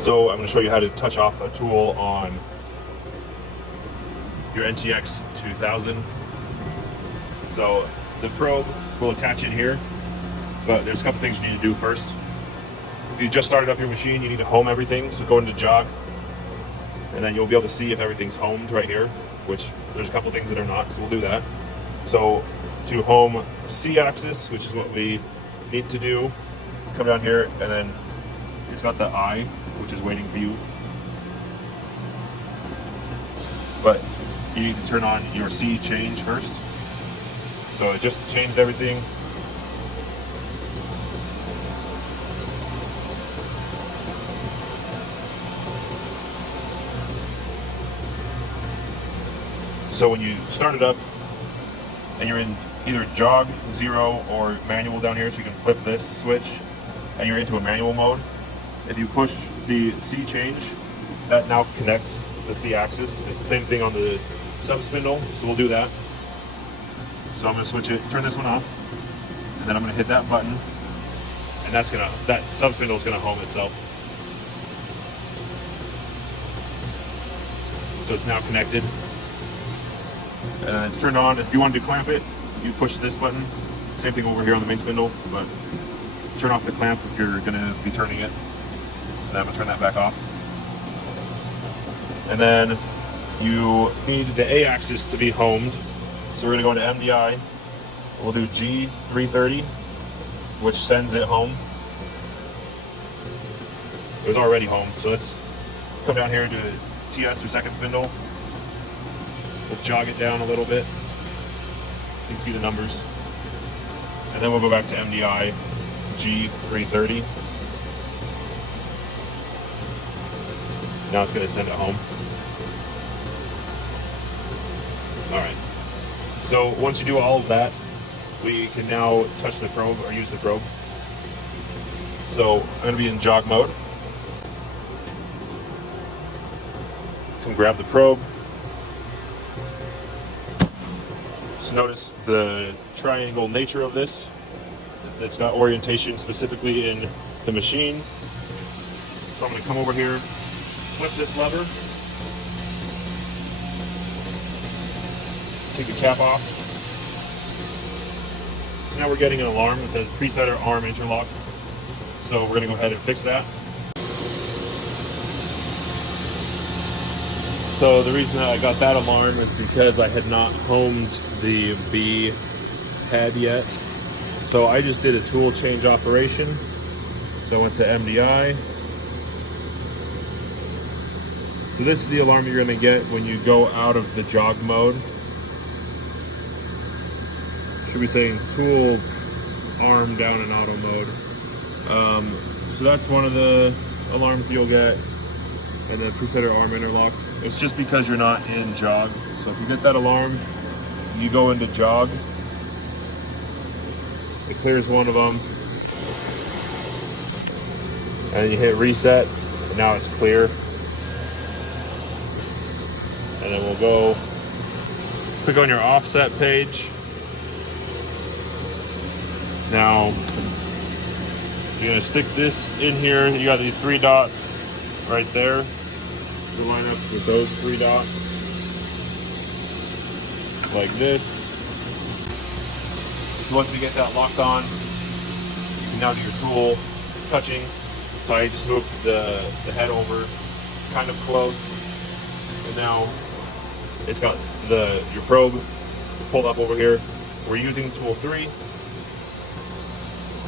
So I'm going to show you how to touch off a tool on your NTX2000. So the probe will attach in here, but there's a couple things you need to do first. If you just started up your machine, you need to home everything. So go into jog, and then you'll be able to see if everything's homed right here, which there's a couple things that are not, so we'll do that. So to home C-axis, which is what we need to do, come down here, and then it's got the I, which is waiting for you. But you need to turn on your C change first. So it just changed everything. So when you start it up and you're in either jog 0 or manual down here, so you can flip this switch and you're into a manual mode. If you push the C change, that now connects the C axis. It's the same thing on the sub spindle, so we'll do that. So I'm going to switch it, turn this one off, and then I'm going to hit that button, and that sub spindle is going to home itself. So it's now connected. It's turned on. If you want to clamp it, you push this button. Same thing over here on the main spindle, but turn off the clamp if you're going to be turning it. And I'm going to turn that back off. And then you need the A axis to be homed. So we're going to go into MDI. We'll do G330, which sends it home. It was already home. So let's come down here and do the TS or second spindle. We'll jog it down a little bit. You can see the numbers. And then we'll go back to MDI G330. Now it's going to send it home. Alright. So once you do all of that, we can now touch the probe or use the probe. So I'm going to be in jog mode. Come grab the probe. So notice the triangle nature of this. It's got orientation specifically in the machine. So I'm going to come over here, flip this lever, take the cap off. So now we're getting an alarm that says presetter arm interlock. So we're going to go ahead and fix that. So the reason that I got that alarm is because I had not homed the B head yet. So I just did a tool change operation. So I went to MDI. So this is the alarm that you're going to get when you go out of the jog mode. Should be saying tool arm down in auto mode. So that's one of the alarms that you'll get. And then presetter arm interlock. It's just because you're not in jog. So if you get that alarm, you go into jog. It clears one of them. And you hit reset. And now it's clear. And then we'll go click on your offset page. Now you're going to stick this in here. You got these 3 dots right there. To line up with those 3 dots like this. So once we get that locked on, you can now do your tool touching. So I just moved the head over kind of close, and now it's got your probe pulled up over here. We're using tool 3.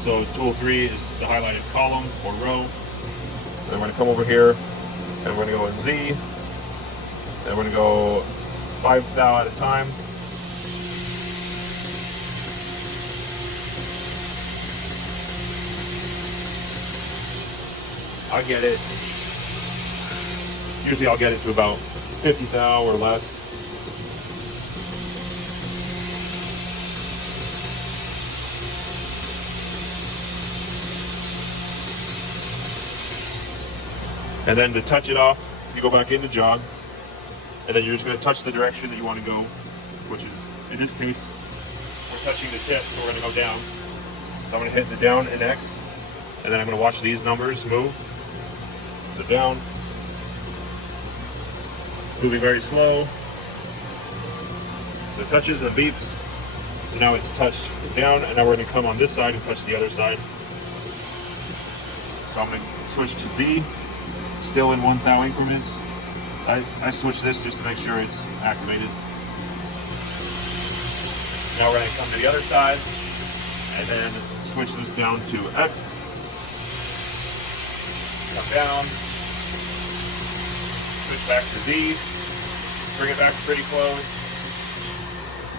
So tool 3 is the highlighted column or row. And we're going to come over here and we're going to go in Z. And we're going to go 5 thou at a time. I get it. Usually I'll get it to about 50 thou or less. And then to touch it off, you go back into jog, and then you're just going to touch the direction that you want to go, which is, in this case, we're touching the tip, so we're going to go down. So I'm going to hit the down and X, and then I'm going to watch these numbers move. So down, moving very slow. So it touches and beeps. So now it's touched down, and now we're going to come on this side and touch the other side. So I'm going to switch to Z, still in 1 thou increments. I switch this just to make sure it's activated. Now we're going to come to the other side and then switch this down to X. Come down, switch back to Z, bring it back pretty close.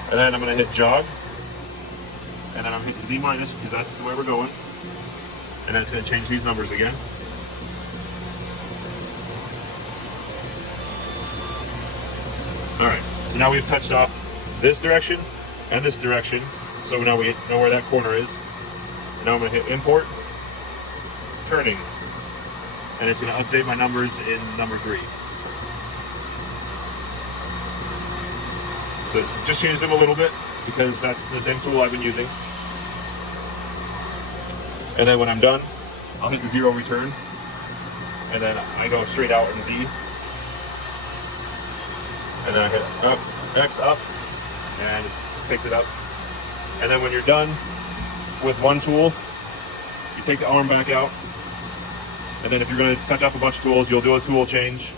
And then I'm going to hit jog. And then I'm hitting Z minus because that's the way we're going. And then it's going to change these numbers again. Alright, so now we've touched off this direction and this direction. So now we know where that corner is. And now I'm going to hit import, turning. And it's going to update my numbers in number 3. So just change them a little bit because that's the same tool I've been using. And then when I'm done, I'll hit the 0 return. And then I go straight out in Z. And then I hit up, X up, and picks it up. And then when you're done with one tool, you take the arm back out. And then if you're going to touch up a bunch of tools, you'll do a tool change.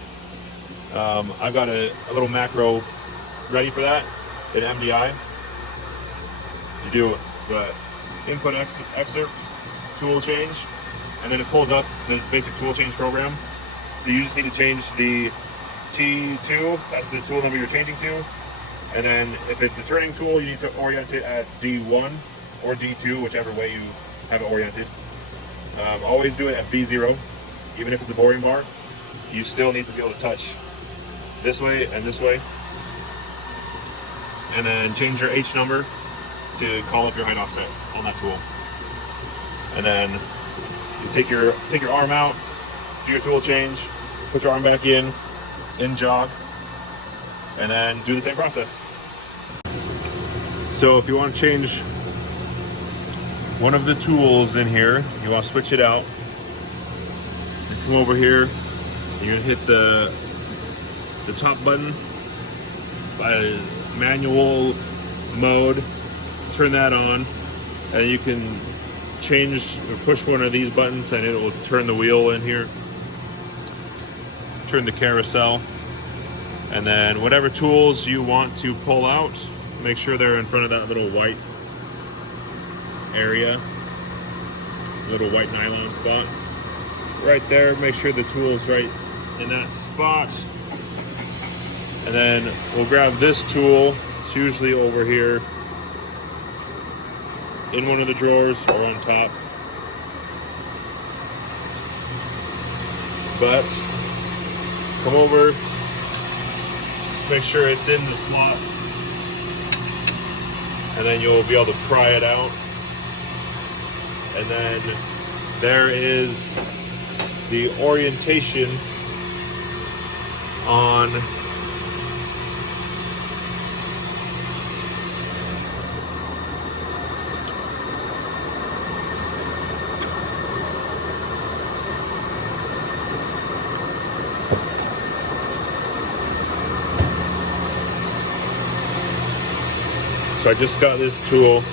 I've got a little macro ready for that in MDI. You do the input excerpt tool change, and then it pulls up the basic tool change program. So you just need to change the T2, that's the tool number you're changing to. And then if it's a turning tool, you need to orient it at D1 or D2, whichever way you have it oriented. Always do it at B0, even if it's a boring bar. You still need to be able to touch this way and this way. And then change your H number to call up your height offset on that tool. And then you take your arm out, do your tool change, put your arm back in jog, and then do the same process. So if you want to change one of the tools in here, you want to switch it out, you come over here, you're going to hit the top button by manual mode, turn that on, and you can change or push one of these buttons and it will turn the wheel in here, turn the carousel, and then whatever tools you want to pull out, make sure they're in front of that little white area, little white nylon spot right there. Make sure the tool's right in that spot, and then we'll grab this tool. It's usually over here in one of the drawers or on top, but come over, just make sure it's in the slots, and then you'll be able to pry it out. And then there is the orientation on So I just got this tool.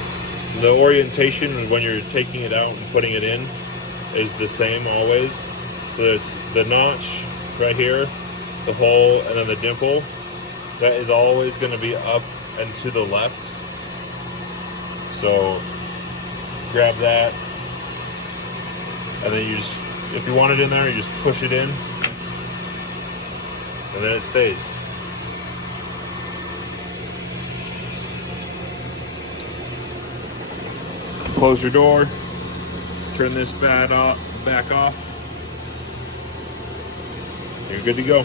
The orientation when you're taking it out and putting it in is the same always. So it's the notch right here, the hole, and then the dimple. That is always going to be up and to the left. So grab that, and then you just, if you want it in there, you just push it in, and then it stays. Close your door, turn this back off, you're good to go.